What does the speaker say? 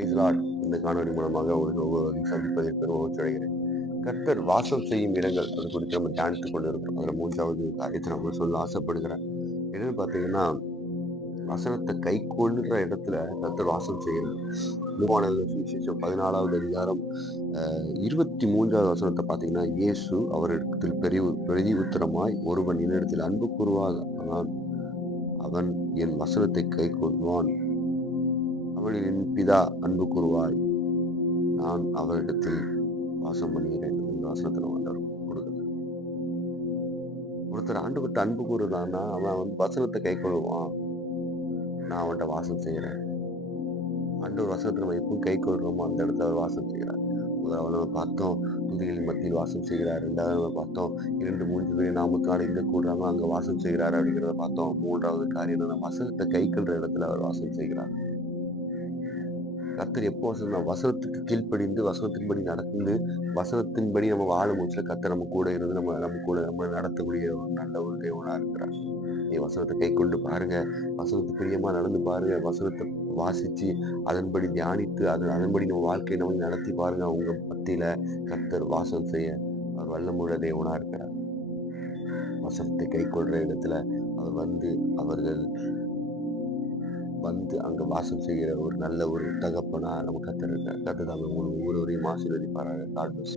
Price Lord. இந்த காணொளி மூலமாக உங்களுக்கு ஒவ்வொருவரையும் சந்திப்பதில் பெரும் மகிழ்ச்சி அடைகிறேன். கர்த்தர் வாசம் செய்யும் இடங்கள் அது குறித்து நம்ம தியானித்துக் கொண்டு இருக்கிறோம். அதுல மூன்றாவது காரியத்தை நம்ம சொல்ல ஆசைப்படுகிறேன். என்னன்னு பார்த்தீங்கன்னா, வசனத்தை கை கொள்ளுற இடத்துல கர்த்தர் வாசம் செய்யணும். யோவானது சுவிசேஷம் 14வது அதிகாரம் 23வது வசனத்தை பார்த்தீங்கன்னா, இயேசு அவரிடத்தில் பிரதியுத்தரமாய், ஒருவன் என்னிடத்தில் அன்பு கூறுவான், அவன் என் வசனத்தை கை கொள்வான். அவனில் என் பிதா அன்பு கூறுவாய், நான் அவரிடத்தில் வாசம் பண்ணுகிறேன். இந்த வசனத்தை நம்ம ஆண்டவர் கொடுக்குது. ஒருத்தர் ஆண்டவர்கிட்ட அன்பு கூறுறான்னா அவன் வந்து வசனத்தை கை கொள்வான். நான் அவன்கிட்ட வாசம் செய்கிறேன். ஆண்டவர் வசனத்தை நம்ம எப்பவும் கை கொள்றோமோ அந்த இடத்துல அவர் வாசம் செய்கிறார். முதலாவது நம்ம பார்த்தோம், துதிகளின் மத்தியில் வாசம் செய்கிறார். ரெண்டாவது நம்ம பார்த்தோம், 2-3 பேர் நாமத்தினால எங்க கூடுறாங்களோ அங்க வாசம் செய்கிறார் அப்படிங்கிறத பார்த்தோம். மூன்றாவது காரியம் என்னன்னா, வசனத்தை கை கொள்ற இடத்துல அவர் வாசம் செய்கிறார். கர்த்தர் எப்போ வசனத்துக்கு கீழ்ப்படிந்து வசனத்தின்படி நடந்து வசனத்தின்படி நம்ம வாழும் போச்சுல கர்த்தர் நம்ம கூட இருந்து நம்ம நடத்தக்கூடிய ஒரு நல்ல ஒரு தேவனா இருக்கிறார். நீ வசனத்தை கை கொண்டு பாருங்க, வசனத்து பிரியமா நடந்து பாருங்க, வசனத்தை வாசிச்சு அதன்படி தியானித்து அதன்படி நம்ம வாழ்க்கையை நம்ம நடத்தி பாருங்க. உங்க மத்தியில கர்த்தர் வாசம் செய்ய அவர் வல்லமுள்ள தேவனா இருக்கிறார். வசனத்தை கை கொள்ற இடத்துல அவர் அவர்கள் அங்க வாசம் செய்கிற ஒரு நல்ல ஒரு தகப்பனா நம்ம கர்த்தர் இருக்கார். கர்த்தர் தாமே ஒவ்வொருவரையும் ஆசீர்வதிப்பாராக. God plus.